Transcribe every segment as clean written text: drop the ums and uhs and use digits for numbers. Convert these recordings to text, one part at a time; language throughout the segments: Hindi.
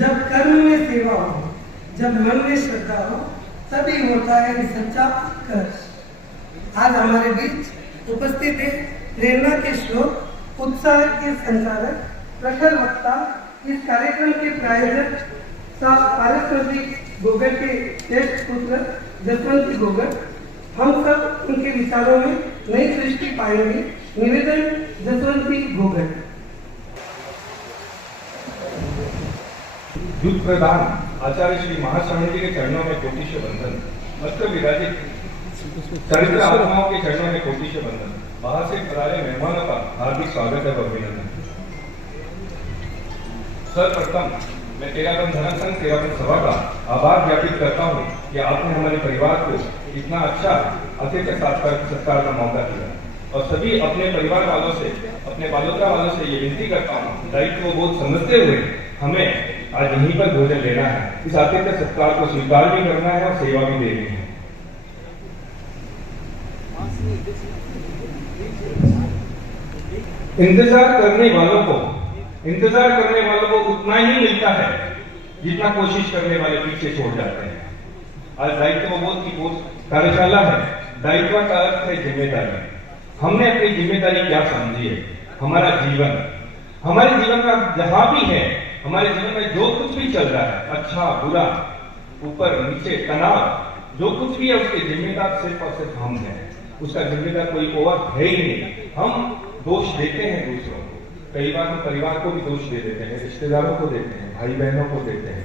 जब कर्म में सेवा हो, जब मन में श्रद्धा हो, तभी होता है सच्चा उत्कर्ष। आज हमारे बीच उपस्थित है प्रेरणा के श्लोक, उत्साह के संचालक, प्रखर वक्ता, इस कार्यक्रम के प्रायोजक पारसमती गोगट के श्रेष्ठ पुत्र जसवंत गोगट। हम सब उनके विचारों में नई दृष्टि पाएंगे। निवेदन जसवंती गोगट। युग प्रधान आचार्य श्री महास्वामी जी के चरणों में कोटि से वंदन। मस्त विराजित चरित्र आत्माओं के चरणों में कोटि से वंदन। बाहर से पधारे मेहमानों का हार्दिक स्वागत है, अभिनंदन। सर्वप्रथम मैं तेरापन धर्म संघ तेरापन सभा का आभार ज्ञापित करता हूँ कि आपने हमारे परिवार को इतना अच्छा अतिथि सत्कार का मौका दिया, और सभी अपने परिवार वालों से, अपने बालोत्रा वालों से ये विनती करता हूँ, दायित्व को बहुत समझते हुए हमें आज यहीं पर भोजन लेना है। इस आतिथ्य सत्कार को स्वीकार भी करना है और सेवा भी देनी है। इंतजार करने वालों को उतना ही मिलता है जितना कोशिश करने वाले पीछे छोड़ जाते हैं। आज दायित्व बोध की कार्यशाला है। दायित्व का अर्थ है जिम्मेदारी। हमने अपनी जिम्मेदारी क्या समझी है? हमारे जीवन का जहां भी है, हमारे जीवन में जो कुछ भी चल रहा है, अच्छा बुरा, ऊपर नीचे, तनाव, जो कुछ भी है उसके जिम्मेदार सिर्फ और सिर्फ हम हैं। उसका जिम्मेदार कोई और है ही नहीं। हम दोष देते हैं दूसरों को, कई बार हम परिवार को भी दोष दे देते हैं, रिश्तेदारों को देते हैं, भाई बहनों को देते हैं,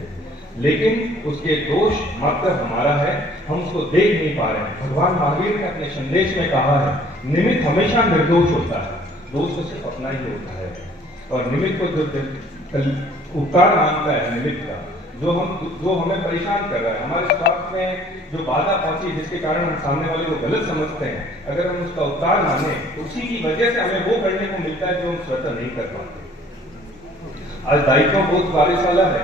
लेकिन उसके दोष मात्र हमारा है, हम उसको देख नहीं पा रहे हैं। भगवान महावीर ने अपने संदेश में कहा है, निमित्त हमेशा निर्दोष होता है, दोष तो सिर्फ अपना ही होता है। और निमित्त को जो उपकार मानता है, निमित्त का जो हमें परेशान कर रहा है, हमारे स्वास्थ्य में जो बाधा पहुंची, जिसके कारण हम सामने वाले को गलत समझते हैं, अगर हम उसका उपकार माने तो उसी की वजह से हमें वो करने को मिलता है जो हम स्वतः नहीं कर पाते। आज दायित्व बोध कार्यशाला है,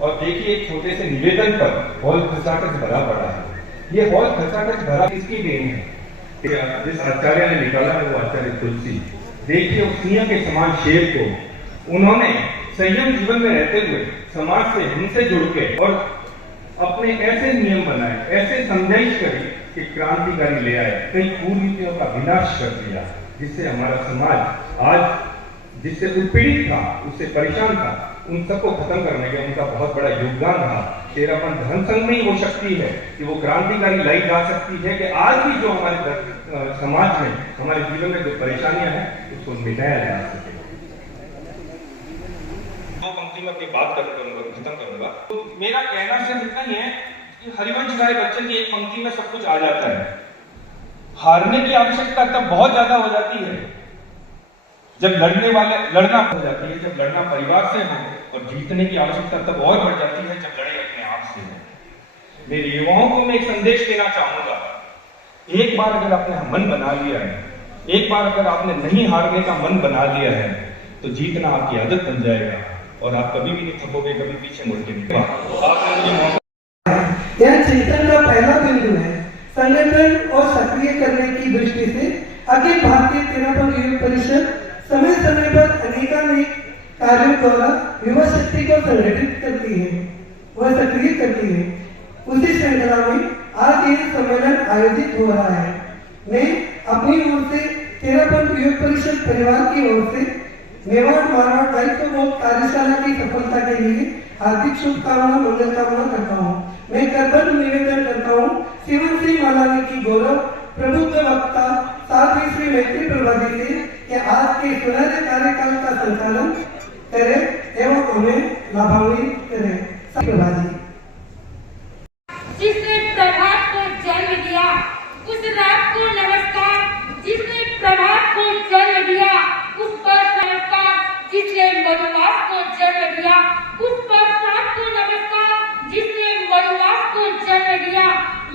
और देखिए एक छोटे से निवेदन पर हॉल खचाखच भरा पड़ा है। ये हॉल खचाखच भरा किसकी देन है? जिस आचार्य ने निकाला है वो आचार्य तुलसी। देखिए उस सिंह के समान शेर को उन्होंने संयम जीवन में रहते हुए समाज से, हमसे जुड़ के, और अपने ऐसे नियम बनाए, ऐसे संदेश करे कि क्रांतिकारी ले आए, कई कुरीतियों का विनाश कर दिया, जिससे हमारा समाज आज जिससे उत्पीड़ित था, उससे परेशान था, उन सबको खत्म करने का उनका बहुत बड़ा योगदान रहा। तेरापन धर्म संघ में ही वो शक्ति है कि वो क्रांतिकारी लाई जा सकती है कि आज भी जो हमारे समाज में, हमारे जीवन में जो परेशानियां हैं उसको मिटाया जा सके। दो पंक्ति में अपनी बात खत्म करूंगा। तो मेरा कहना सिर्फ इतना ही है कि हरिवंश राय बच्चन की एक पंक्ति में सब कुछ आ जाता है। हारने की आवश्यकता तब बहुत ज्यादा हो जाती है जब लड़ना हो जाती है, जब लड़ना परिवार से हो, और जीतने की आवश्यकता तब और बढ़ जाती है जब लड़े अपने आप से हो। मेरे युवाओं को मैं एक संदेश देना चाहूंगा, एक बार अगर आपने मन बना लिया है, एक बार अगर आपने नहीं हारने का मन बना लिया है, तो जीतना आपकी आदत बन जाएगा और आप कभी भी नहीं थकोगे, कभी पीछे मुड़ के नहीं। यह चिंतन का पहला बिंदु है। संगठन और सक्रिय करने की दृष्टि से अखिल भारतीय तेरापन युवा परिषद समय समय पर अनेकानेक कार्यों द्वारा युवा शक्ति को संगठित करती है, वह सक्रिय करती है। उसी श्रृंखला में आज यह सम्मेलन आयोजित हो रहा है। मैं अपनी ओर से तेरापन युवा परिषद परिवार की ओर से मेवाड़ मारवाड़ दायित्व बोध कार्यशाला की सफलता के लिए हार्दिक शुभकामना, मंगल कामना करता हूँ। मैं करबद्ध निवेदन करता हूँ शिवन सिंह मालानी की गौरव प्रबुद्ध वक्ता साध्वी श्री मैत्री प्रभा जी से कि आज के सुनहरे कार्यकाल का संचालन करें एवं हमें लाभान्वित करें। प्रभा जी। जिसने प्रभात को जन्म दिया उस रात को नमस्कार, जिसने प्रभात को जन्म दिया उस पर नमस्कार, जिसने मधुमास को जन्म दिया उस पर सात को नमस्कार, जिसने मधुमास को जन्म दिया।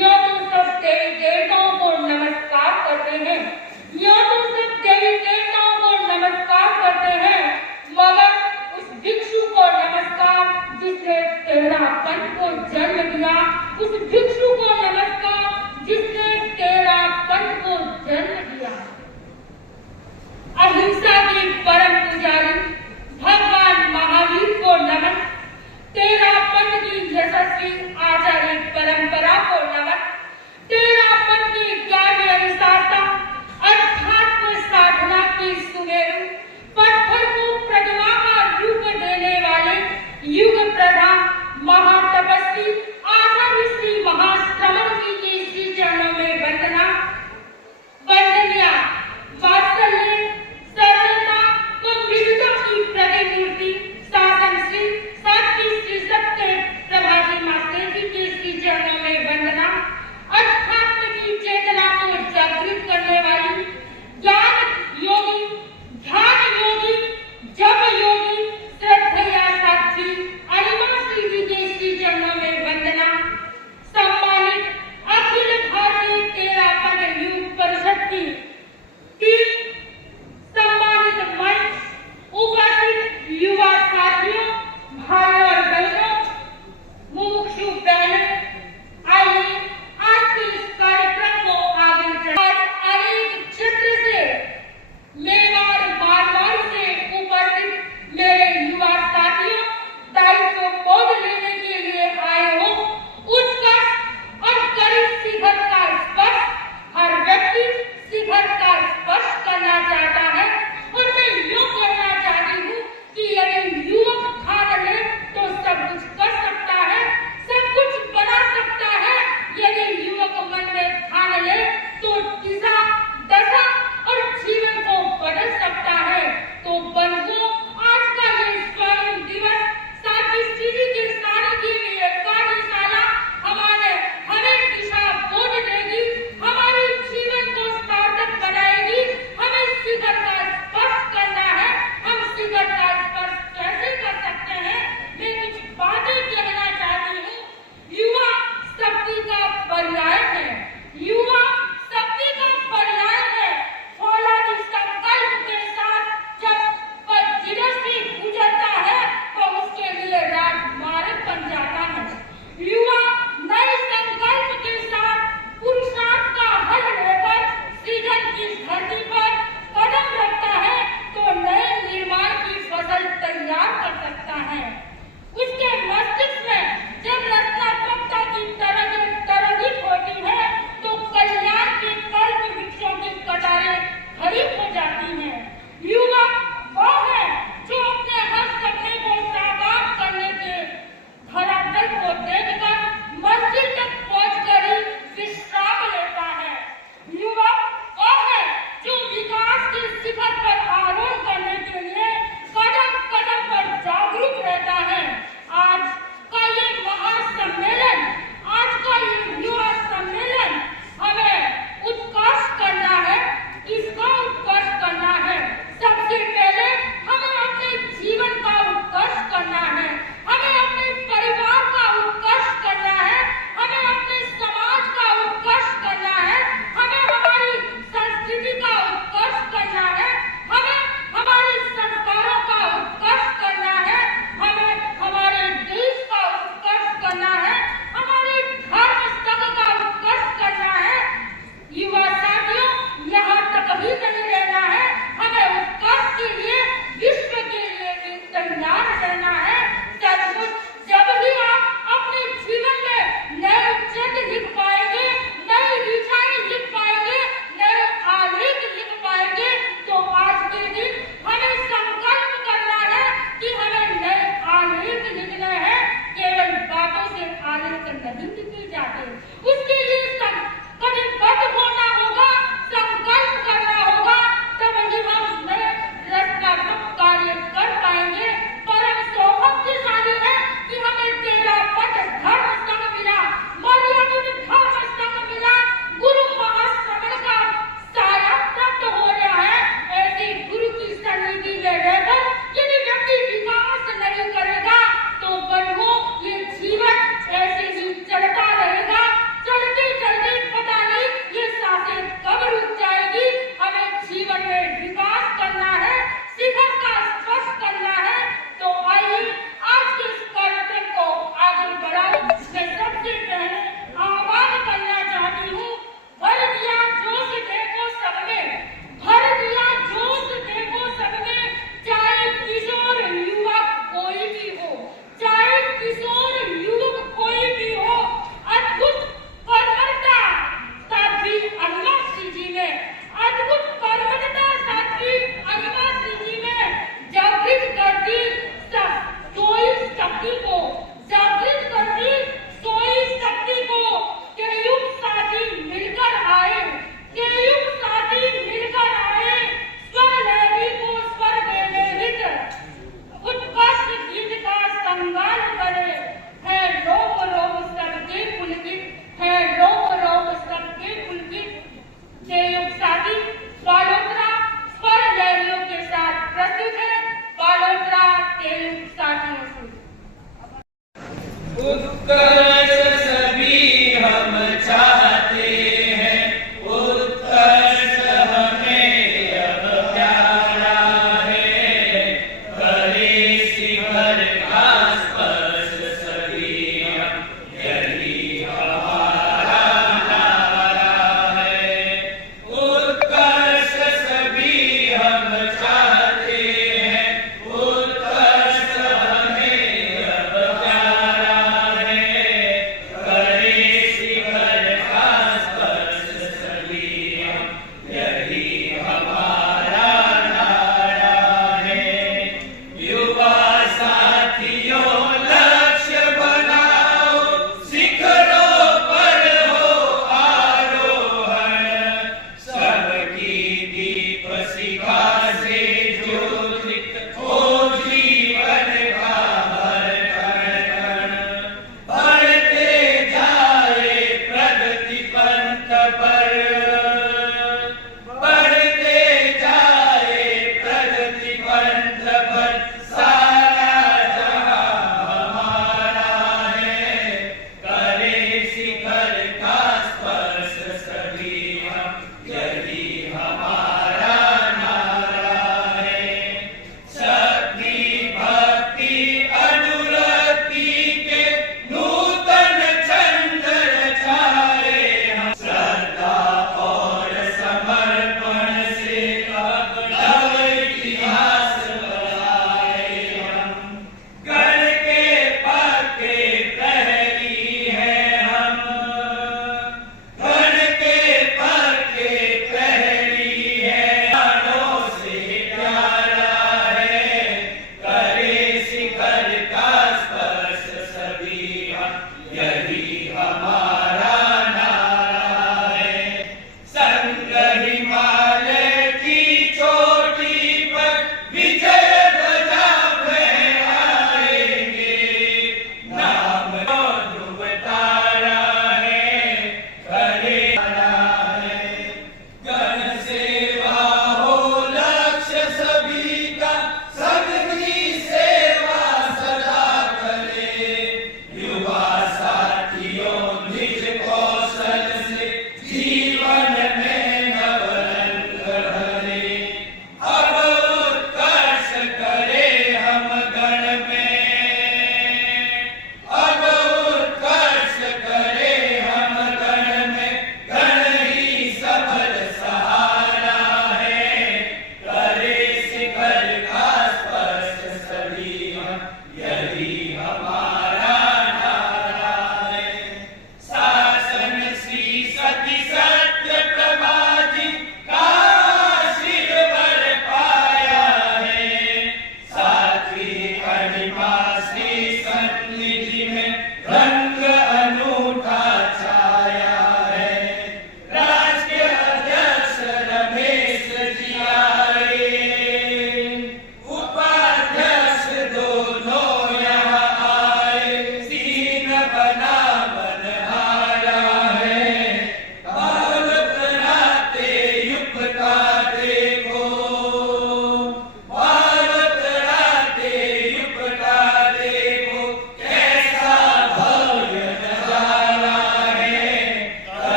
यो तो सब देवी देवताओं को नमस्कार करते हैं, यो तो सब देवी देवताओं को नमस्कार करते हैं, मगर उस भिक्षु को नमस्कार जिसने तेरा पंथ को जन्म दिया, उस भिक्षु को नमस्कार जिसने तेरा पंथ को जन्म दिया। अहिंसा के परम पुजारी भगवान महावीर को नमन। तेरा यशस्वी आचार्य परंपरा को नमन। तेरापन की 11वीं अनुशासन अध्यात्म साधना की सुमेरु, पत्थर को प्रतिमा का रूप देने वाले युग प्रधान महातपस्वी आचार्य श्री महाश्रमण जी के श्री चरणों में वंदना। वंदनीय वात्सल्य, सरलता व मृदुता की प्रतिमूर्ति शासन श्री साक्षी श्री सत्य प्रभाजी मास्टर जी के श्री चरणों में वंदना। अध्यात्म की चेतना को जागृत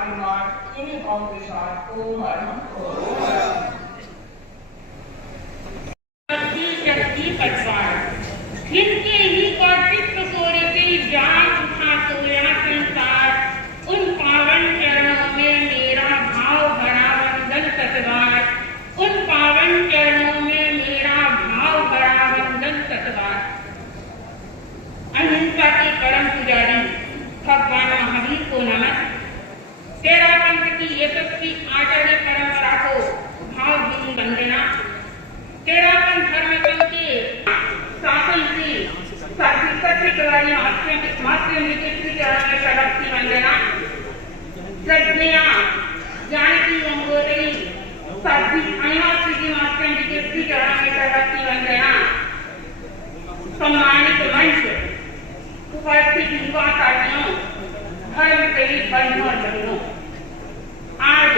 निर्माण इन्हीं भाव के साथ ओम शक्ति पटवार जिनके ही कर्तृत्व सोरती जान उठा सोया संसार उन पावन चरणों में मेरा भाव भरा वंदन सतवार उन पावन चरणों में मेरा भाव भरा वंदन सतवार। अहिंसा के परम पुजारी भगवान महावीर को नमन। तेरा पंथ की यशस्वी आचार्य परंपरा को भावभीनी वंदना। तेरा पंथ धर्म के शासन से सत्य वाली मातृ निकृष्टि चरण में भक्ति वंदना। श्रद्धेया जानकी गंगोदरी साध्वी अनिवासी की मातृ निकृष्टि चरण में भक्ति वंदना। सम्मानित मंच उपस्थित युवा साथियों धर्म प्रेमी बंधुओं और बहनों, आज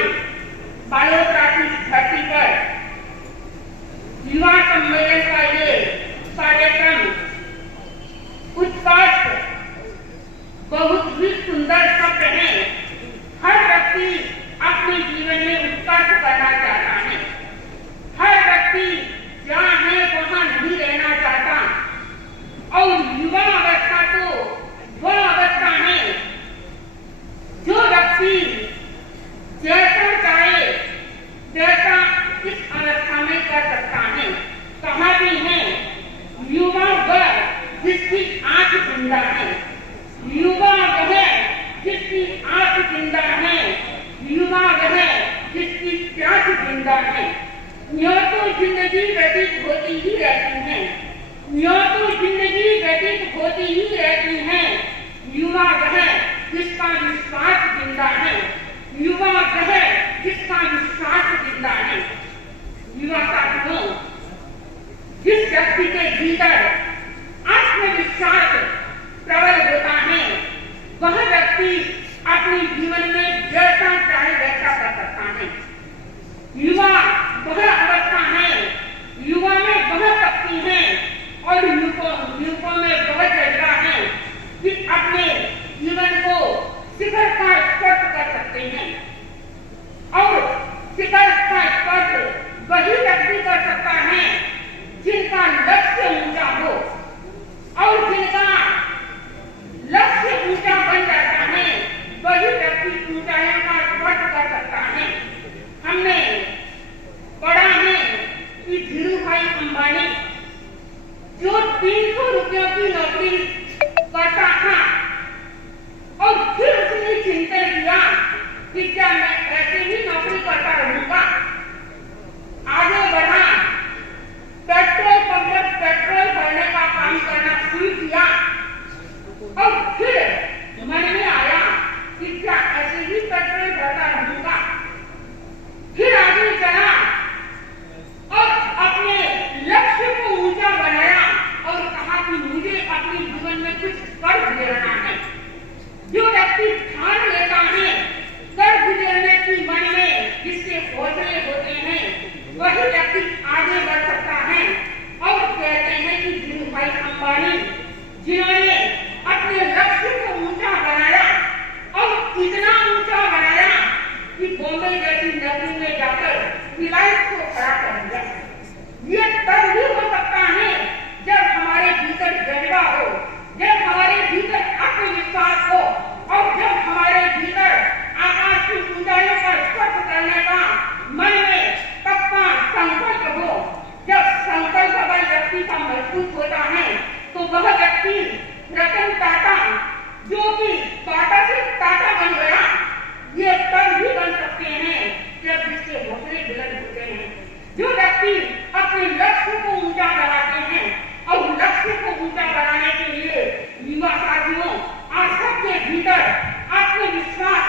बालोतरा की धरती पर युवा सम्मेलन का ये कार्यक्रम उत्कर्ष बहुत ही सुंदर शब्द है। हर व्यक्ति अपने जीवन में उत्कर्ष करना चाहता है। हर व्यक्ति जहाँ है वहाँ नहीं रहना चाहता और युवा अवस्था तो वह अवस्था है जो व्यक्ति जैसा चाहे वैसा इस अवस्था में कर सकता है। कहा भी है युवा वह जिसकी आंख जिंदा है, युवा वह जिसकी आंख जिंदा है, युवा वह जिसकी प्यास जिंदा है। यूं तो जिंदगी व्यतीत होती ही रहती है, यूं तो जिंदगी व्यतीत होती ही रहती है। युवा वह जिसका विश्वास जिंदा है, युवा वह जिसका विश्वास जिंदा है। युवा साथियों, जिस व्यक्ति के भीतर आत्मविश्वास प्रबल होता है वह व्यक्ति अपने जीवन में जैसा चाहे वैसा कर सकता है। युवा वह अवस्था है, युवा में वह शक्ति है और युवकों में वह जज्बा है कि अपने जीवन को शिखर का स्पर्श कर सकते हैं और शिखर का स्पर्श वही व्यक्ति कर सकता है जिनका लक्ष्य ऊंचा हो और जिनका लक्ष्य ऊंचा बन जाता है वही व्यक्ति ऊंचाइयों का स्पर्श कर सकता है। हमने पढ़ा है कि धीरू भाई अंबानी जो 300 रुपयों की नौकरी करता था और फिर उसने चिंतन किया कि क्या मैं ऐसे ही नौकरी करता रहूंगा, आगे बढ़ा, पेट्रोल पंप पर पेट्रोल भरने का काम करना शुरू किया और फिर मन में आया कि क्या ऐसे ही पेट्रोल भरता रहूंगा। फिर आगे चला और अपने लक्ष्य को ऊंचा बनाया और कहा कि मुझे अपने जीवन में कुछ कर गुजरना है। जो व्यक्ति ठान लेता है कर गुजरने की मन में जिसके हौसले होते हैं वही व्यक्ति आगे बढ़ सकता है। और कहते हैं कि धीरू भाई अंबानी जिन्होंने अपने लक्ष्य को ऊंचा बनाया और इतना ऊंचा बनाया कि बॉम्बे जैसी नगरी में जाकर रिलायंस को खड़ा कर दिया। ये तब ही हो सकता है जब हमारे भीतर जज्बा हो, जब हमारे भीतर आत्मविश्वास हो और जब हमारे भीतर आकाश की ऊंचाइयों पर स्पर्श करने का मन में पक्का संकल्प हो। जब संकल्प बल व्यक्ति का मजबूत होता है तो वह व्यक्ति रतन टाटा जो कि टाटा से टाटा बन गया, ये तब भी बन सकते हैं जब जिसके हौसले बुलंद होते हैं। जो व्यक्ति अपने लक्ष्य को ऊंचा बनाते हैं और लक्ष्य को ऊंचा बनाने के लिए युवा साथियों आज सबके भीतर आत्मविश्वास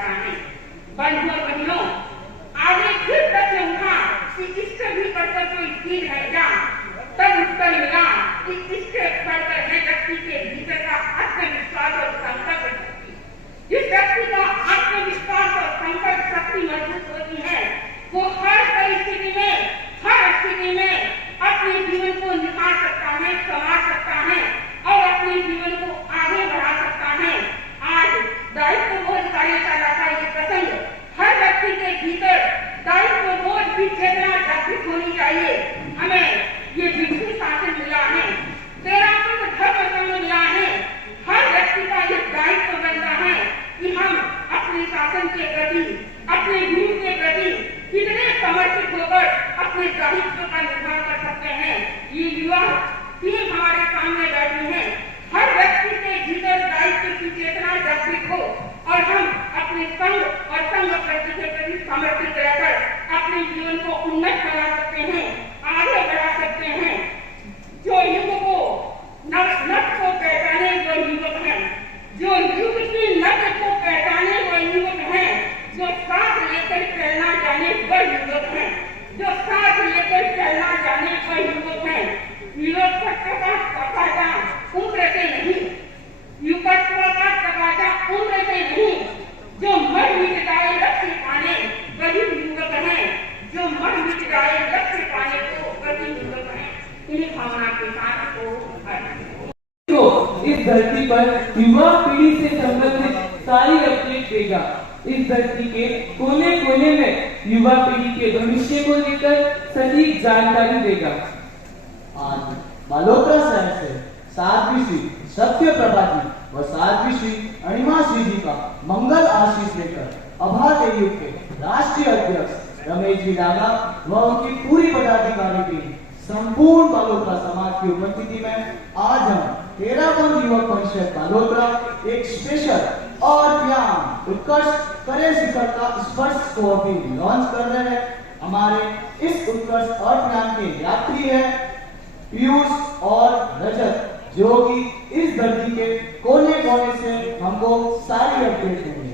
जाता है। बंधुओं बहनों, आगे फिर प्रश्न उठा कि इससे भी बढ़कर कोई चीज है क्या? तब उत्तर मिला कि इससे बढ़कर है व्यक्ति के भीतर का आत्मविश्वास और संकल्प शक्ति। जिस व्यक्ति का आत्मविश्वास और संकल्प शक्ति मजबूत होती है, वो हर परिस्थिति में, हर स्थिति में अपने जीवन को निभा सकता है, संभाल सकता है और अपने जीवन को आगे बढ़ा सकता है। आज दायित्व बोध कार्यशाला का ये प्रसंग हर व्यक्ति के भीतर दायित्व बोध की चेतना जागृत होनी चाहिए। हमें ये विष्णु शासन मिला है, तेरात्म धर्म संघ मिला है। हर व्यक्ति का ये दायित्व बनता है कि हम अपने शासन के प्रति, अपने गुरु के प्रति कितने समर्पित होकर अपने दायित्व का निर्वहन कर सकते हैं। ये युवा टीम हमारे सामने बैठी है। हर व्यक्ति के भीतर दायित्व की चेतना जागृत हो और हम अपने संघ और संघ प्रति के प्रति समर्पित रहकर अपने जीवन को उन्नत बना सकते हैं, आगे बढ़ा सकते हैं। जो युग को नट को पहचाने वो युवक है, जो युग की नट को पहचाने वो युवक है, जो साथ लेकर चलना जाने वह युवक है, जो साथ लेकर चलना जाने वह युवक है। युवकत्व का तकाजा उम्र से नहीं, युवकत्व का तकाजा उम्र से नहीं, जो मर मिट जाए लक्ष्य पाने वही युवक है, जो मर मिट जाए लक्ष्य पाने को वही युवक है। इन्हीं भावना के साथ तो इस धरती पर युवा पीढ़ी से संबंधित सारी अपडेट देगा। इस धरती के कोने कोने में युवा पीढ़ी के भविष्य को लेकर सटीक जानकारी देगा। आज बालोतरा शहर से 7वीं श्री सत्य प्रभा जी व 7वीं श्री अणिमा श्री जी का मंगल आशीष लेकर अभाते युग के राष्ट्रीय अध्यक्ष रमेश जी डागा व उनकी पूरी पदाधिकारी टीम संपूर्ण बालोतरा समाज की उपस्थिति में आज हम 13 युवक परिषद बालोतरा एक स्पेशल और ज्ञान उत्कर्ष करे शिखर का स्पर्श को अभी लॉन्च कर रहे हैं। हमारे इस उत्कर्ष और ज्ञान के यात्री है पीयूष और रजत, जो कि इस धरती के कोने कोने से हमको सारी अपडेट देंगे।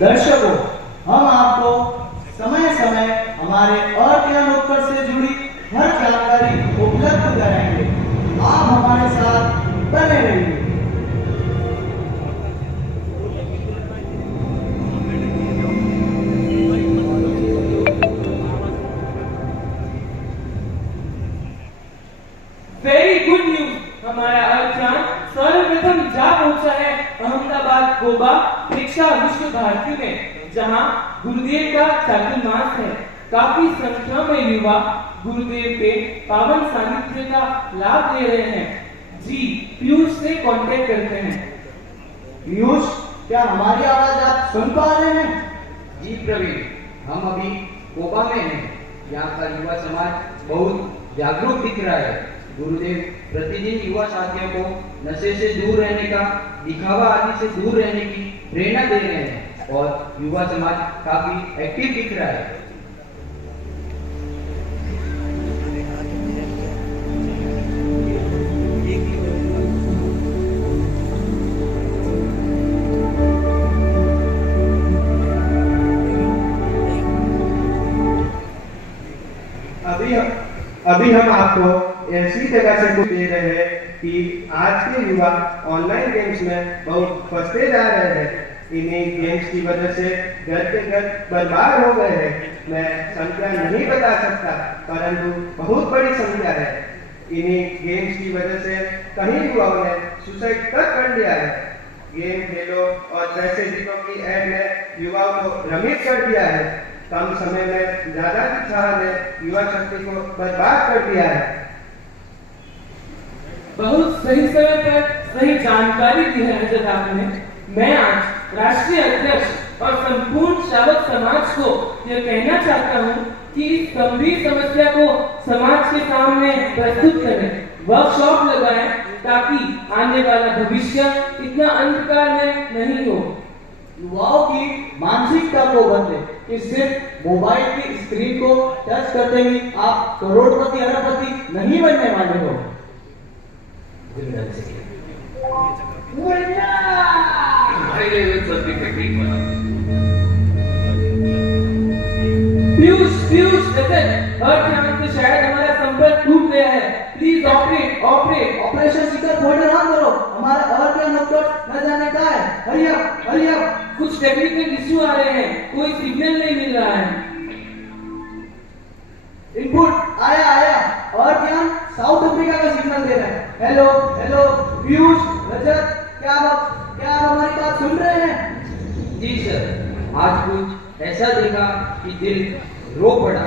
दर्शकों, हम आपको समय समय हमारे अज्ञान उत्कर्ष से जुड़ी हर जानकारी उपलब्ध कराएंगे। आप हमारे साथ बने रहिए। Very good news. हमारा अभियान सर्वप्रथम जा पहुंचा है अहमदाबाद कोबा दीक्षा विश्व भारती में, जहां गुरुदेव का चातुर्मास है। काफी संख्या में युवा गुरुदेव के पावन सानिध्य का लाभ ले रहे हैं। जी पीयूष से कांटेक्ट करते हैं। पीयूष, क्या हमारी आवाज आप सुन पा रहे हैं? जी प्रवीण, हम अभी कोबा में हैं। यहाँ का युवा समाज बहुत जागरूक दिख रहा है। गुरुदेव प्रतिदिन युवा साथियों को नशे से दूर रहने का, दिखावा आदि से दूर रहने की प्रेरणा दे रहे हैं और युवा समाज काफी एक्टिव दिख रहा है। अभी हम आपको ऐसी जगह से कुछ दे रहे हैं कि आज के युवा ऑनलाइन गेम्स में बहुत फंसते जा रहे हैं। इन्हीं गेम्स की वजह से घर के घर बर्बाद हो गए हैं। मैं संख्या नहीं बता सकता, परंतु बहुत बड़ी संख्या है। इन्हीं गेम्स की वजह से कई युवाओं ने सुसाइड तक कर लिया है। गेम खेलो और पैसे जीतो की ऐड ने युवाओं को भ्रमित कर दिया है। कम समय में ज्यादा उत्साह ने युवा शक्ति को बर्बाद कर दिया है। बहुत सही समय पर सही जानकारी दी है रजत आपने। मैं आज राष्ट्रीय अध्यक्ष और संपूर्ण श्रावक समाज को यह कहना चाहता हूँ कि इस गंभीर समस्या को समाज के सामने प्रस्तुत करें, वर्कशॉप लगाएं, ताकि आने वाला भविष्य इतना अंधकार में नहीं हो। युवाओं की मानसिकता को बदले कि सिर्फ मोबाइल की स्क्रीन को टच करते ही आप करोड़पति अरबपति नहीं बनने वाले हो। पीयूष रजत, अर्थ यहाँ से शायद हमारा संपर्क टूट गया है। Please operate operation Shikhar folder on करो। हमारा अर्थ नेटवर्क न जाने कहाँ है। Hurry up. कुछ टेक्निकल इश्यू आ रहे हैं, कोई सिग्नल नहीं मिल रहा है। इनपुट आया और ध्यान साउथ अफ्रीका का सिग्नल दे रहा है। हेलो पीयूष रजत, क्या आप हमारी बात सुन रहे हैं? जी सर, आज कुछ ऐसा देखा कि दिल रो पड़ा।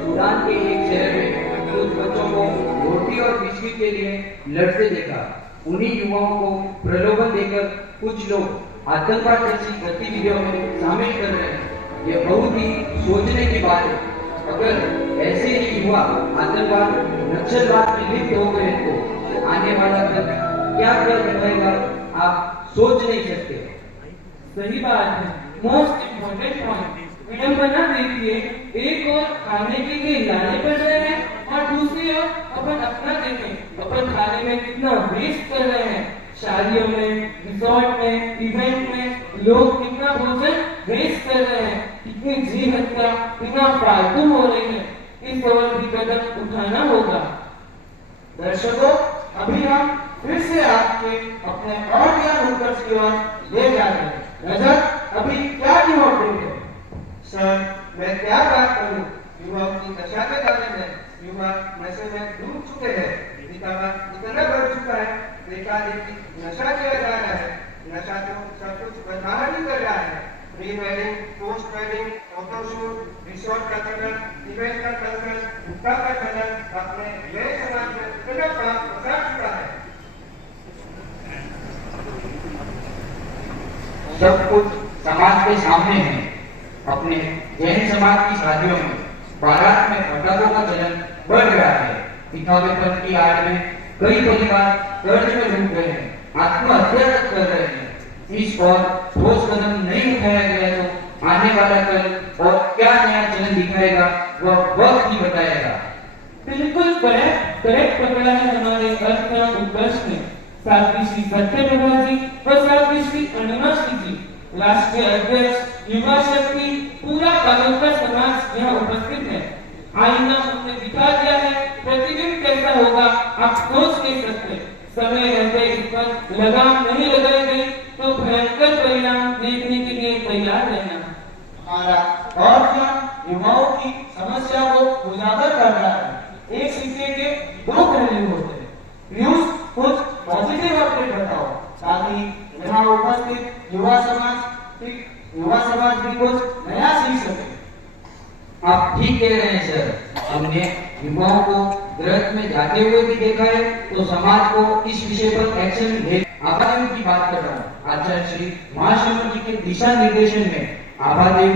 सूडान के एक शहर में कुछ बच्चों को रोटी और बिस्किट के लिए लड़ते देखा। उन्हीं युवाओं को प्रलोभन देकर कुछ लोग आतंकवाद जैसी गतिविधियों में शामिल कर रहे हैं। यह बहुत ही सोचने की बात है। अगर ऐसे ही युवा आतंकवाद नक्सलवाद में लिप्त हो गए तो आने वाला कल क्या कर रहेगा आप सोच नहीं सकते। सही बात है। मोस्ट इम्पोर्टेंट पॉइंट, विडंबना देखिए, एक और खाने के लिए लाने पड़ रहे हैं और दूसरी ओर अपन अपना देखें, अपन खाने में कितना वेस्ट कर रहे हैं। शादियों में, रिसोर्ट में, इवेंट में लोग कितना भोजन वेस्ट कर रहे हैं, कितनी जीव हत्या कितना फालतू हो रही है। इस ओर भी कदम उठाना होगा। दर्शकों, अभी हम फिर से आपके अपने और ज्ञान उत्कर्ष की ओर ले जा रहे हैं। रजत, अभी क्या न्यू अपडेट है? सर, मैं क्या बात करूं? युवाओं की दशा के बारे में। युवा नशे में डूब चुके हैं। दिखावा इतना बढ़ चुका है, देखा-देखी नशा किया जा रहा है। नशा तो सब कुछ बर्बाद ही कर रहा है। Pre wedding, post wedding, photoshoot, resort का चलन, इवेंट का चलन, हुक्का का चलन अपने नए समाज में इतना फंसा चुका है। सब कुछ समाज के सामने है। अपने जैन समाज की शादियों में बारात में पटाखों का चलन बढ़ रहा है। दिखावेपन की आड़ में कई परिवार कर्ज में डूब गए हैं, आत्महत्या तक कर रहे हैं। इस और ठोस कदम नहीं उठाया गया तो आने वाला कल और क्या नया चलन दिखाएगा वह वक्त ही बताएगा। बिल्कुल करेक्ट पकड़ा है हमारे अर्थशास्त्र उत्कर्ष ने। साध्वी श्री सत्यप्रभा जी और साध्वी श्री अनिमा श्री जी, राष्ट्रीय अध्यक्ष, युवा शक्ति, पूरा कालोका समाज यहाँ उपस्थित है। आईना हमने दिखा दिया है, प्रतिबिंब कैसा होगा आप सोच नहीं सकते। समय रहते इस पर लगाम नहीं लगाई गई तो भयंकर परिणाम देखने के लिए तैयार रहना। हमारा और ध्यान युवाओं की समस्या को उजागर कर रहा है। एक सिक्के के दो पहलू होते हैं। पीयूष, कुछ पॉजिटिव अपडेट बताओ ताकि यहाँ उपस्थित युवा समाज भी कुछ नया सीख सके। आप ठीक कह रहे हैं सर। हमने युवाओं को ग्रह में जाते हुए भी देखा है, तो समाज को इस विषय पर एक्शन ले। आभादेव की बात कर रहा हूँ। आचार्य श्री महाशिव जी के दिशा निर्देशन में आभादेव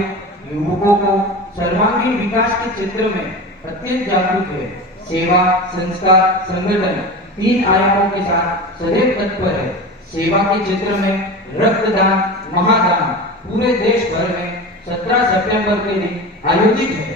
युवकों को सर्वांगीण विकास के क्षेत्र में अत्यंत जागरूक है। सेवा, संस्कार, संगठन तीन आयामों के साथ सदैव तत्पर है। सेवा के क्षेत्र में रक्तदान महादान पूरे देश भर में 17 सितंबर के दिन आयोजित है।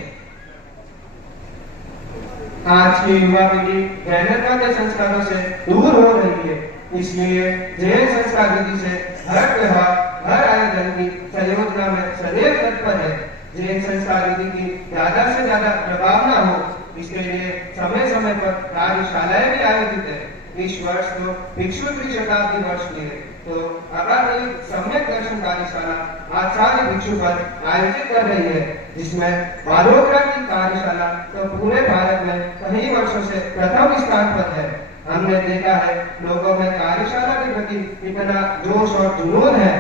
आज की युवा पीढ़ी जैनता के संस्कारों से दूर हो रही है, इसलिए जैन संस्कार विधि से हर त्योहार, हर आयोजन की संयोजना में सदैव तत्पर है। जैन संस्कार विधि की ज्यादा से ज्यादा प्रभाव न हो, इसके लिए समय समय पर कार्यशालाएं भी आयोजित है। इस वर्ष तो भिक्षु शताब्दी वर्ष की है, तो अकादमी सम्यक दर्शन कार्यशाला आचार्य भिक्षु पर आयोजित कर रही है, जिसमें बालोद्रा की कार्यशाला तो पूरे भारत में कई वर्षों से प्रथम स्थान पर है। हमने देखा है लोगों में कार्यशाला के प्रति कितना जोश और जुनून है।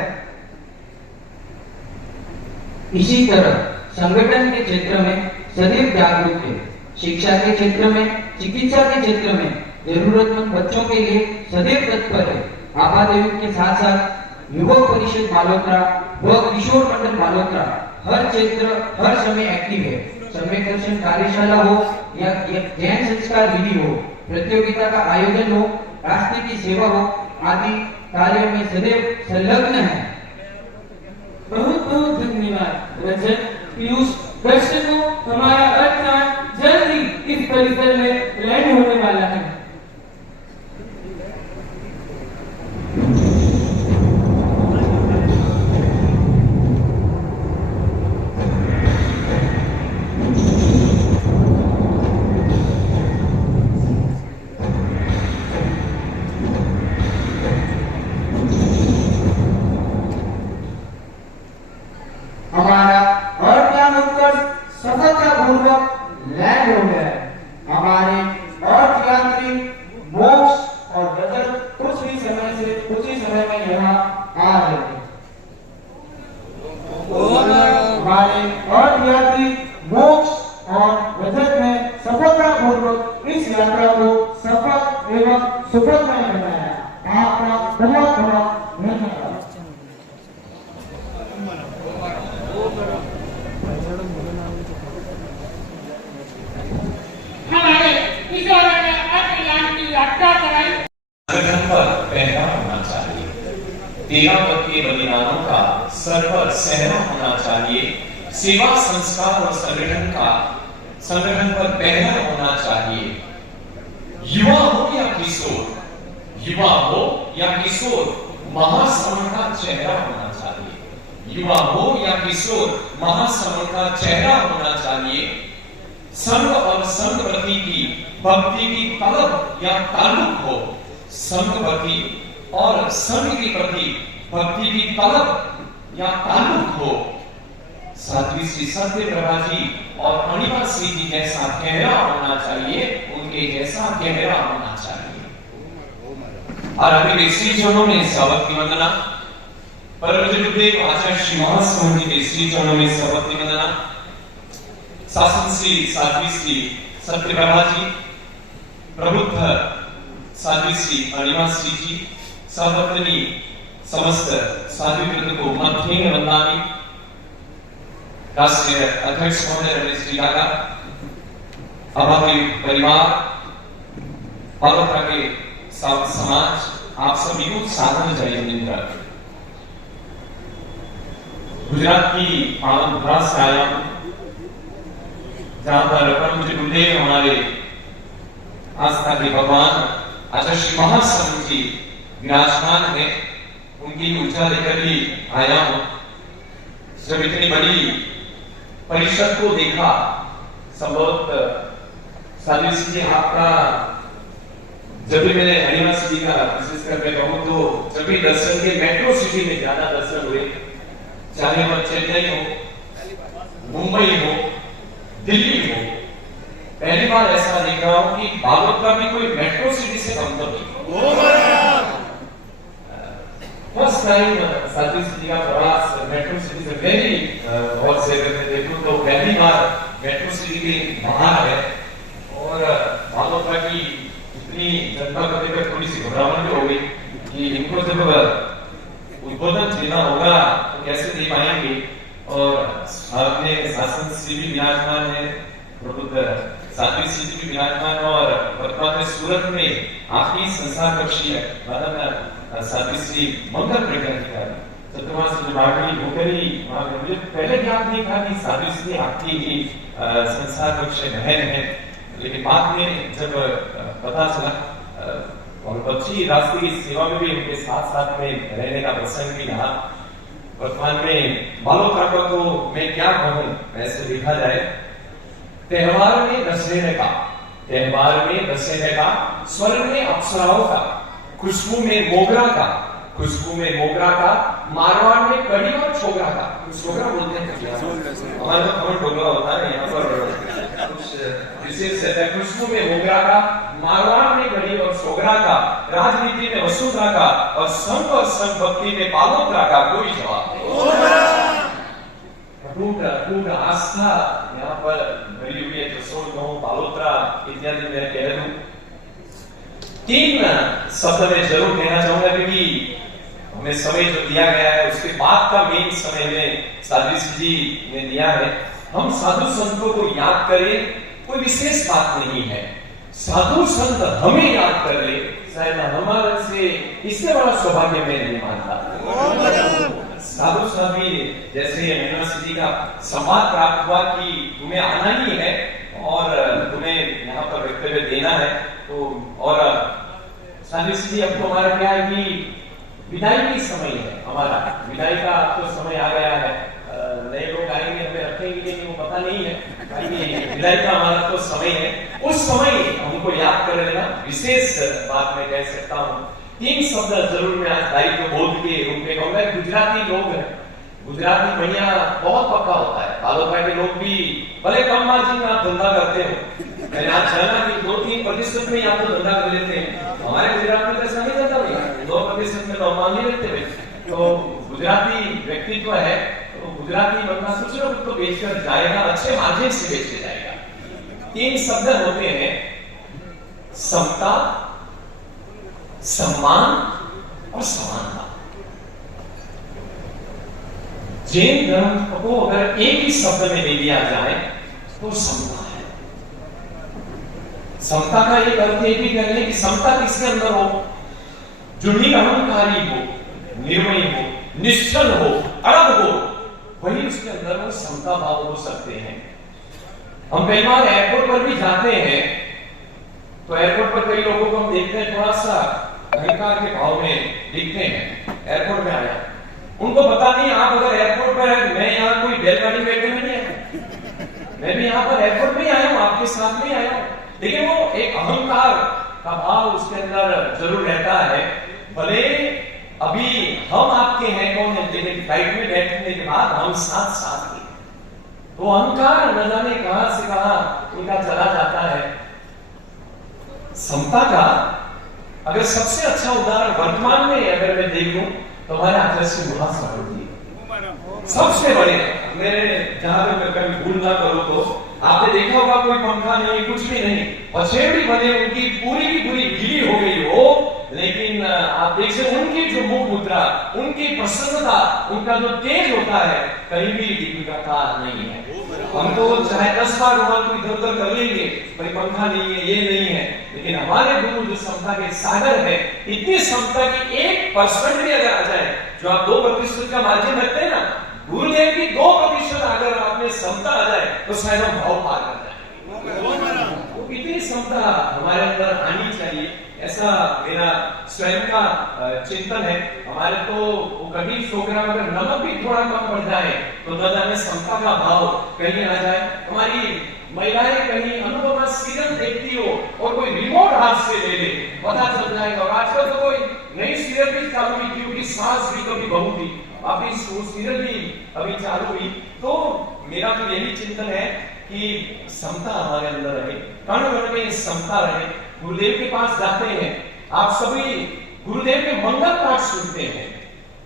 इसी तरह संगठन के क्षेत्र में सदैव जागरूक है। शिक्षा के क्षेत्र में, चिकित्सा के क्षेत्र में जरूरतमंद बच्चों के लिए सदैव तत्पर है। आपातयुग के साथ साथ युवक परिषद बालोतरा व किशोर मंडल बालोतरा हर क्षेत्र हर समय एक्टिव है। समय दर्शन कार्यशाला हो या जैन संस्कार विधि हो, प्रतियोगिता का आयोजन हो, राष्ट्र की सेवा हो आदि कार्यों में सदैव संलग्न है। बहुत बहुत धन्यवाद रजत, पीयूष। दर्शकों, हमारा अर्थान जल्द ही इस परिसर में लैंड होने वाला है। हमारा अर्थयान उत्कर्ष सफलतापूर्वक लैंड हो गया है। हमारे अर्थयात्री मोक्ष और रजत कुछ ही समय में यहाँ आ रहे हैं। हमारे अर्थयात्री मोक्ष और रजत ने सफलतापूर्वक इस यात्रा को सफल एवं सुखदमय बनाया। आपका बहुत बहुत धन्यवाद। हमारे किशोरों ने अर्थयान की यात्रा कराई। संगठन पर पहला होना चाहिए। 13 वर्ग के बलिदानों का सर पर सहना होना चाहिए। सेवा संस्कार और संगठन पर पहला होना चाहिए। युवा हो या किशोर महासमूह का चेहरा होना चाहिए। युवा हो या किशोर महासमूह का चेहरा होना चाहिए। संघ और संघ प्रति की भक्ति की तलब या ताल्लुक हो। संघ प्रति और संघ के प्रति भक्ति की तलब या ताल्लुक हो। साध्वी श्री सत्यप्रभा जी और अणिमा श्री जी जैसा गहरा होना चाहिए, उनके जैसा गहरा होना चाहिए। और अभी श्री जनों ने शपथ की वंदना, परम पूज्य गुरुदेव आचार्य श्री महास्वामी जी के श्री जनों में शपथ की वंदना। शासन श्री साध्वी श्री सत्यप्रभा जी, प्रबुद्ध साध्वी श्री अणिमा श्री जी, सहपत्नी समस्त साध्वी वृंद को मध्येन वंदामि। राष्ट्रीय अध्यक्ष महोदय रमेश जी काका, अभावी परिवार, बालोतरा के समाज, आप सभी को सादर जय हिंद। गुजरात की पावन धरा से आया हूं, जहां पर परम पूज्य गुरुदेव हमारे आस्था के भगवान आचार्य श्री महास्वामी जी विराजमान है, उनकी ऊर्जा लेकर ही आया हूं। जब इतनी बड़ी परिषद को देखा, संभवतः साध्वी जी आपका जब भी मैंने अणिमा जी का विशेष कर मैं कहूं तो जब भी दर्शन के मेट्रो सिटी में ज्यादा दर्शन हुए, चाहे वह चेन्नई हो, मुंबई हो, दिल्ली हो, पहली बार ऐसा देख रहा हूं कि बालोतरा भी कोई मेट्रो सिटी से कम तो नहीं। फर्स्ट टाइम साध्वी जी का प्रवास मेट्रो सिटी से वेरी और से देखूं तो पहली बार मेट्रो सिटी के बाहर है। और बालोतरा की इतनी जनता को देखकर थोड़ी सी घबराहट भी हो गई कि इनको जब उद्बोधन देना होगा तो कैसे दे पाएंगे। और आपने शासन श्री भी विराजमान है, प्रबुद्ध साध्वी श्री भी विराजमान, और वर्तमान में सूरत में आपकी संसार कक्षी है साध्वी श्री मंगल प्रकरण चतुर्मास विभागनी होकर ही मुझे पहले ज्ञात नहीं था कि साध्वी श्री आपकी ही संसार कक्षी बहन है, लेकिन बाद में जब पता चला और बच्ची राष्ट्रीय सेवा में भी उनके साथ साथ में रहने का प्रसंग भी रहा। वर्तमान में बालोतरा का तो मैं क्या कहूं, ऐसे देखा जाए त्योहार में दशहरे का, स्वर्ग में अप्सराओं का, खुशबू में मोगरा का, मारवाड़ में कड़ी और छोगरा का। छोगरा बोलते हैं हमारे तो खबर डोगरा होता है, यहाँ पर कुछ विशेष खुशबू में मोगरा का, मारवाड़ में गढ़ी और सोगरा का, राजनीति में वसुंधरा का और संघ भक्ति में बालोत्रा का कोई जवाब नहीं। टूट आस्था यहाँ पर भरी हुई है, जसोल बालोत्रा इत्यादि मैं कह दूं। 3 शब्द में जरूर कहना चाहूंगा क्योंकि हमें समय जो दिया गया है उसके बाद का मेन समय में साधु जी ने दिया है। हम साधु संतों को याद करें, कोई विशेष बात नहीं है। साधु संत हमें याद कर ले, शायद हमारे से इससे बड़ा सौभाग्य मैं नहीं मानता। साधु साहबी जैसे मीनाक्षी जी का संवाद प्राप्त हुआ कि तुम्हें आना ही है और तुम्हें यहाँ पर वक्तव्य देना है, तो और साधु जी अब तो हमारा क्या है कि विदाई की समय है, हमारा विदाई का अब तो समय आ गया है। नए लोग आएंगे, हमें रखेंगे कि नहीं वो पता नहीं है, बाकी विदाई का हमारा तो समय है। उस समय हमको याद कर लेना, विशेष बात मैं कह सकता हूँ। 3 शब्द जरूर मैं आज दायित्व बोध के रूप में कहूंगा। गुजराती लोग हैं, गुजराती भैया बहुत पक्का होता है। बालोतरा के लोग भी भले कम मार्जिन में आप धंधा करते हो, मैंने आज जाना कि 2-3% में आप तो धंधा कर लेते हैं। हमारे गुजरात में ऐसा नहीं चलता भैया, 2% में नॉर्मल नहीं रहते भाई। तो गुजराती व्यक्तित्व है, तो गुजराती बंदा कुछ ना कुछ तो बेचकर जाएगा, अच्छे मार्जिन से बेच के जाएगा। 3 शब्द होते हैं, समता, सम्मान और समानता। जैन धर्म को अगर एक ही शब्द में ले लिया जाए तो समता है। समता का एक अर्थ ये भी कर ले कि समता किसके अंदर हो, जो निरहंकारी हो, निर्मयी हो, निश्चल हो, अड़ग हो, वही उसके अंदर वो समता भाव हो सकते हैं। हम कई बार एयरपोर्ट पर भी जाते हैं तो एयरपोर्ट पर कई लोगों को हम देखते हैं थोड़ा सा अहंकार के भाव में दिखते हैं। एयरपोर्ट में आया, उनको पता नहीं आप अगर एयरपोर्ट पर है, मैं यहाँ कोई बैलगाड़ी बैठे में नहीं आया, मैं भी यहाँ पर एयरपोर्ट में आया हूँ, आपके साथ में आया हूँ, लेकिन वो एक अहंकार का भाव उसके अंदर जरूर रहता है। भले अभी हम आपके हैं कौन है, लेकिन फ्लाइट में बैठने के बाद हम साथ साथ हैं। तो अहंकार न जाने कहां से कहां उनका चला जाता है। समता का अगर सबसे अच्छा उदाहरण वर्तमान में अगर मैं देख लूं तो हमारे आचार्य श्री महास्वामी जी सबसे बड़े, मेरे जहां तक मैं कभी भूल ना करूं तो आपने देखा होगा कोई पंखा नहीं, कुछ भी नहीं, और शेरड़ी बने उनकी पूरी की पूरी गिली हो गई हो, लेकिन आप देख सकते उनकी जो मुख मुद्रा, उनकी प्रसन्नता, उनका जो तेज होता है, कहीं भी दिक्कत नहीं है। हम तो चाहे 10 बार रुमाल को इधर उधर कर लेंगे, कोई पंखा नहीं है, ये नहीं है, लेकिन हमारे गुरु जो समता के सागर है, इतनी समता की 1% भी अगर आ जाए, जो आप 2% का मार्जिन रखते हैं ना, गुरुदेव की 2% अगर आप में समता आ जाए तो शायद हम भाव पार कर जाए। वो इतनी समता हमारे अंदर आनी चाहिए, ऐसा मेरा स्वयं का चिंतन है। हमारे तो कभी सोगरा में अगर नमक भी थोड़ा कम पड़ जाए तो न जाने समता का भाव कहीं आ जाए। हमारी महिलाएं कहीं अनुपमा सीरियल देखती हो और कोई रिमोट हाथ से ले ले, पता चल जाएगा। और आजकल तो कोई नई सीरियल भी चालू हुई क्योंकि सास भी कभी बहू थी, अभी सीरियल भी अभी चालू हुई। तो मेरा तो यही चिंतन है कि समता हमारे अंदर रहे, कण में समता रहे। गुरुदेव के पास जाते हैं, आप सभी गुरुदेव के मंगल पाठ सुनते हैं,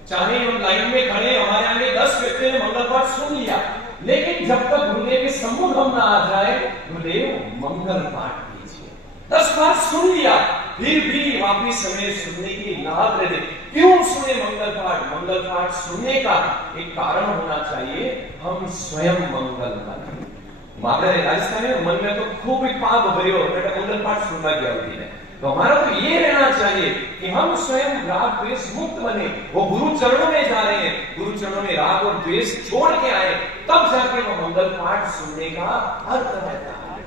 चाहे हम लाइन में खड़े, हमारे आगे 10 व्यक्ति ने मंगल पाठ सुन लिया, लेकिन जब तक गुरुदेव के सम्मुख हम ना आ जाए, गुरुदेव मंगल पाठ कीजिए। 10 बार सुन लिया, फिर भी वापिस हमें सुनने की नाहक रहते। क्यों सुने मंगल पाठ? मंगल पाठ सुनने का एक कारण होना चाहिए, हम स्वयं मंगल बने। हमारे राजस्थान में मन में तो खूब पाप भरियो, बेटा मंगल पाठ सुनना क्या होती है। तो हमारा तो ये रहना चाहिए कि हम स्वयं राग द्वेष मुक्त बने। वो गुरु चरणों में जा रहे हैं, गुरु चरणों में राग और द्वेष छोड़ के आए, तब जाके वो मंगल पाठ सुनने का अर्थ रहता है।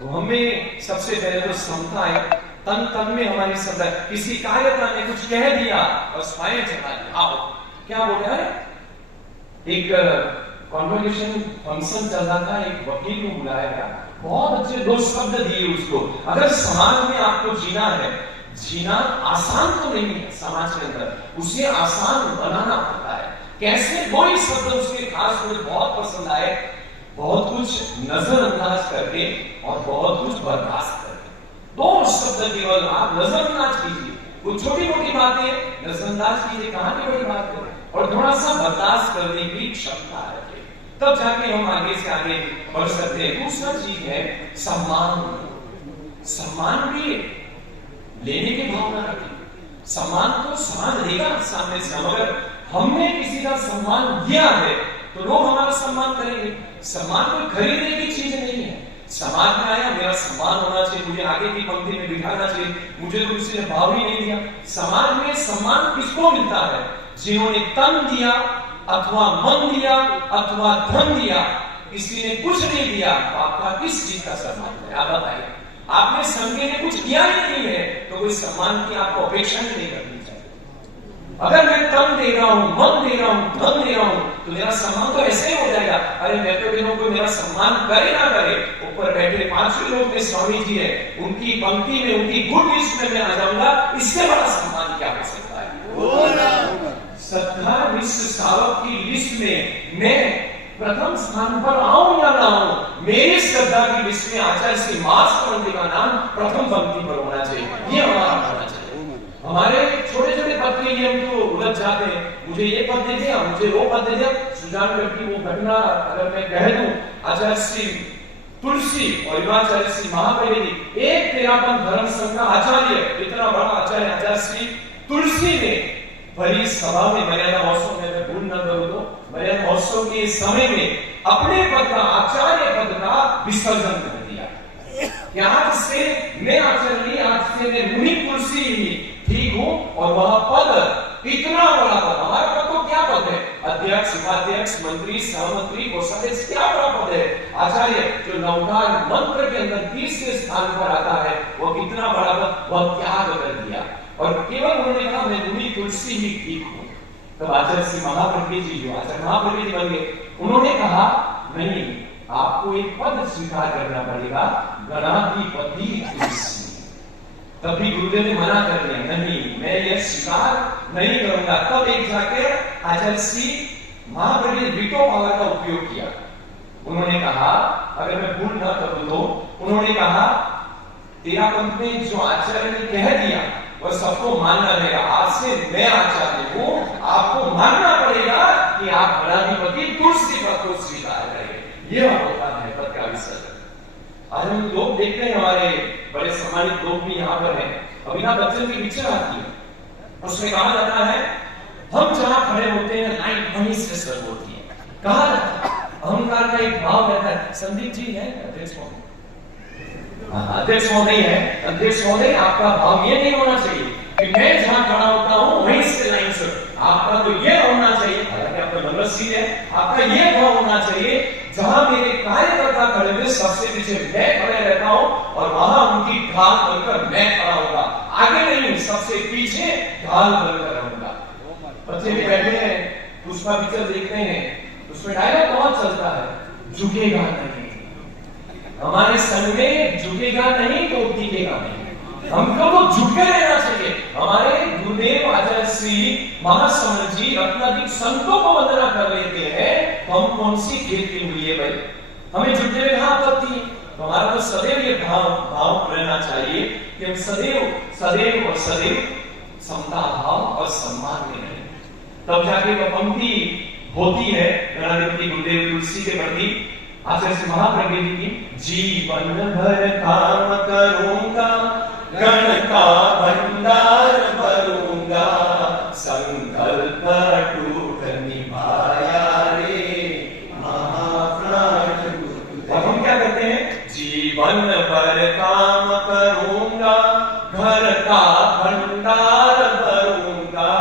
तो हमें सबसे पहले तो समता है, तन तन में हमारी समता। किसी कार्यता ने कुछ कह दिया और स्वयं चला आओ, क्या बोल रहा है? एक कॉन्वोकेशन फंक्शन चल रहा था, एक वकील को बुलाया गया, बहुत अच्छे 2 शब्द दिए उसको। अगर समाज में आपको जीना है, जीना आसान तो नहीं है समाज के अंदर, उसे आसान बनाना पड़ता है। कैसे? 2 ही शब्द उसके खास मुझे बहुत पसंद आए, बहुत कुछ नजरअंदाज करके और बहुत कुछ बर्दाश्त करके। दो शब्द केवल आप नजरअंदाज कीजिए, वो छोटी मोटी बातें नजरअंदाज कीजिए, कहां की बड़ी बात है, और थोड़ा सा बर्दाश्त करने की क्षमता रखिए, तब जाके हम आगे से आगे बढ़ सकते हैं। दूसरा चीज है सम्मान। सम्मान भी लेने की भावना रखें। सम्मान तो समाज देगा सामने से, मगर हमने किसी का सम्मान दिया है तो लोग हमारा सम्मान करेंगे। सम्मान कोई खरीदने की चीज नहीं है। समाज में आया, मेरा सम्मान होना चाहिए, मुझे आगे की पंक्ति में बिठाना चाहिए, मुझे तो किसी ने भाव ही नहीं दिया। समाज में सम्मान किसको मिलता है? जिन्होंने तन दिया अथवा मन दिया अथवा धन दिया। किसी ने कुछ नहीं दिया तो आपका किस चीज का सम्मान है? आप बताइए। आपने संघ ने कुछ दिया ही नहीं है तो कोई सम्मान की आपको अपेक्षा ही नहीं करनी चाहिए। अगर मैं तन दे रहा हूं, मन दे रहा हूं, धन दे रहा हूं, तो मेरा सम्मान तो ऐसे ही हो जाएगा। अरे मैं तो दिनों को मेरा सम्मान करे ना करे, ऊपर बैठे 5 लोग में स्वामी जी है, उनकी पंक्ति में, उनकी गुड लिस्ट में मैं आ जाऊंगा, इससे बड़ा सम्मान क्या हो सकता है? श्रद्धा विश्व सावक की लिस्ट में मैं प्रथम स्थान पर आऊं या ना आऊं, मेरी श्रद्धा की लिस्ट में आचार्य श्री मास पंडित का नाम प्रथम पंक्ति पर होना चाहिए। ये हमारा होना चाहिए। हमारे छोटे छोटे पद के लिए हम तो उलझ जाते हैं, मुझे ये पद दे दिया, मुझे वो पद दे दिया। सुजान की वो घटना अगर मैं कह दूं, आचार्य श्री तुलसी और युवाचार्य श्री महापरिधि, एक तेरापन धर्म संघ का आचार्य, इतना बड़ा आचार्य आचार्य श्री तुलसी ने बड़ी सभा में मर्यादा महोत्सव में, मैं भूल न करूं तो मर्यादा महोत्सव के समय में अपने पद का, आचार्य पद का विसर्जन कर दिया। आज से मैं आचार्य नहीं, आज से मैं मुनि तुलसी ही ठीक हूं, और वह पद इतना बड़ा पद, हमारा पद तो क्या पद है? अध्यक्ष, उपाध्यक्ष, मंत्री, सहमंत्री, कोषाध्यक्ष, क्या बड़ा पद है? आचार्य जो नवकार मंत्र के अंदर 30वें स्थान पर आता है, वो कितना बड़ा पद, वह त्याग कर दिया और केवल उन्होंने कहा मैं मुनि तुलसी ही ठीक हूं। तब आचार्य श्री महाप्रज्ञ जी जो आचार्य महाप्रज्ञ जी बन गए, उन्होंने कहा नहीं, आपको एक पद स्वीकार करना पड़ेगा, गणाधिपति तुलसी। तभी गुरुदेव ने मना कर दिया, नहीं मैं यह स्वीकार नहीं करूंगा। तब एक जाकर आचार्य श्री महाप्रज्ञ ने वीटो पावर का उपयोग किया। उन्होंने कहा, अगर मैं भूल न करूं तो उन्होंने कहा, तेरा पंथ में जो आचार्य ने कह दिया वह सबको मानना रहेगा। आज से मैं आचार्य हूं, आपको मानना पड़ेगा कि आप गणाधिपति तुलसी पद को स्वीकार करेंगे। ये होता है पद का विसर्जन। आज हम लोग देखते हैं, हमारे बड़े सम्मानित लोग भी यहाँ पर हैं। अमिताभ बच्चन की पिक्चर आती है, उसमें कहा जाता है हम जहां खड़े होते हैं लाइन वहीं से शुरू होती है। कहा जाता है अहंकार का एक भाव रहता है। संदीप जी है अध्यक्ष महोदय, अध्यक्ष महोदय है, अध्यक्ष महोदय आपका भाव ये नहीं होना चाहिए कि मैं जहां खड़ा होता हूं वहीं से लाइन से। आपका तो ये होना चाहिए, हालांकि आपका नंबर सी है, आपका ये भाव होना चाहिए जहां मेरे कार्यकर्ता खड़े हुए सबसे पीछे मैं खड़े रहता हूं और वहां उनकी ढाल बनकर मैं खड़ा होगा। आगे नहीं, सबसे पीछे ढाल बनकर रहूंगा। बच्चे भी बैठे हैं, पुष्पा पिक्चर देखते हैं, उसमें डायलॉग बहुत चलता है, झुकेगा नहीं। हमारे संग में झुकेगा नहीं तो टिकेगा नहीं। हमको तो झुके रहना चाहिए। हमारे गुरुदेव आचार्य श्री महासमन जी रत्नाधिक संतों को वंदना कर लेते हैं, तो हम कौन सी खेल के लिए भाई? हमें झुकने में कहां आपत्ति है? तो हमारा तो सदैव ये भाव रहना चाहिए कि हम सदैव और सदैव समता भाव और सम्मान में रहें। तब जाके वो पंक्ति होती है गणाधिपति गुरुदेव तुलसी के प्रति आचार्य श्री महाप्रज्ञ जी की, जीवन भर काम करूंगा, गण का भंडार भरूंगा, संकल्प टूट निभाया रे महाप्राण। अब हम क्या करते हैं? जीवन भर काम करूंगा, घर का भंडार भरूंगा,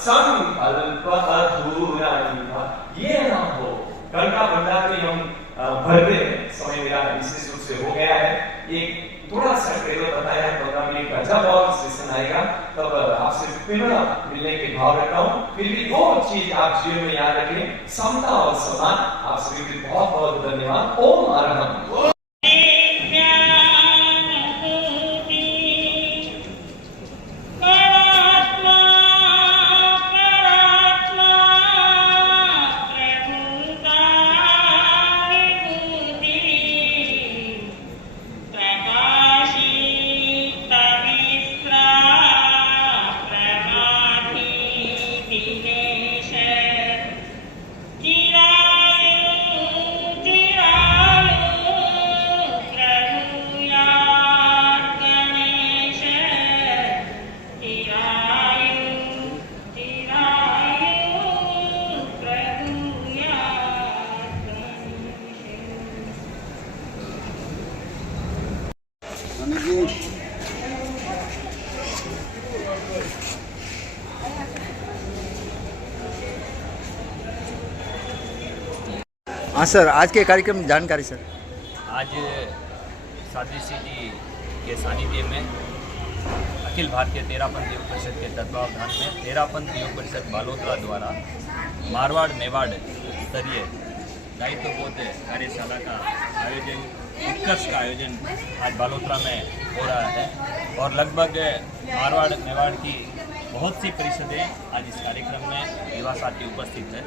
संकल्प अधूरा निभा। ये ना हो, घर का भंडार में हम भरते हैं। समय मेरा विशेष रूप से हो गया है, एक थोड़ा सा ट्रेलर बताया प्रोग्राम में का, जब और सेशन आएगा तब आपसे फिर मिलने के भाव रखता हूं। फिर भी दो चीज आप जीवन में याद रखें, समता और सम्मान। आप सभी को बहुत बहुत धन्यवाद। ओम अरहम। प्रकाशी हाँ सर, आज के कार्यक्रम की जानकारी सर। आज सादृश्य जी के सानिध्य में अखिल भारतीय तेरापंथ योग परिषद के तत्वावधान में तेरापंथ योग परिषद बालोतरा द्वारा मारवाड़ मेवाड़ स्तरीय दायित्वबोध कार्यशाला का आयोजन, उत्कर्ष का आयोजन आज बालोतरा में हो रहा है और लगभग मारवाड़ मेवाड़ की बहुत सी परिषदें आज इस कार्यक्रम में युवा साथी उपस्थित है।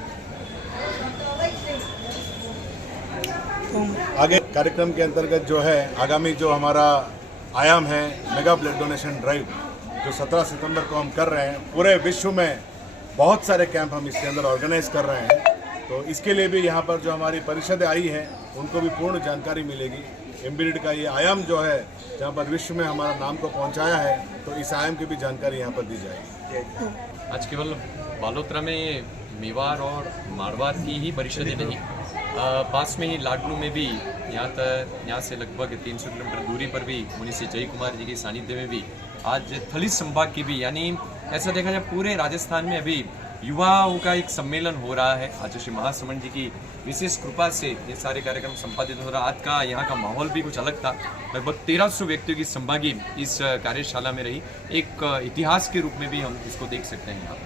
आगे कार्यक्रम के अंतर्गत जो है आगामी जो हमारा आयाम है मेगा ब्लड डोनेशन ड्राइव जो 17 सितंबर को हम कर रहे हैं, पूरे विश्व में बहुत सारे कैंप हम इसके अंदर ऑर्गेनाइज कर रहे हैं। तो इसके लिए भी यहाँ पर जो हमारी परिषदें आई हैं उनको भी पूर्ण जानकारी मिलेगी। एम्बिडेड का ये आयाम जो है जहाँ पर विश्व में हमारा नाम को पहुँचाया है, तो इस आयाम की भी जानकारी यहाँ पर दी जाएगी। आज केवल बालोतरा में मेवाड़ और मारवाड़ की ही परिषदें नहीं, पास में ही लाडलू में भी यहाँ से लगभग 300 किलोमीटर दूरी पर भी मुनि श्री जय कुमार जी के सानिध्य में भी आज थली संभाग की भी, यानी ऐसा देखा जाए पूरे राजस्थान में अभी युवाओं का एक सम्मेलन हो रहा है। आज श्री महासमंड जी की विशेष कृपा से ये सारे कार्यक्रम संपादित हो रहा है। आज का यहाँ का माहौल भी कुछ अलग था। लगभग 1300 व्यक्तियों की सहभागी इस कार्यशाला में रही। एक इतिहास के रूप में भी हम इसको देख सकते हैं यहाँ।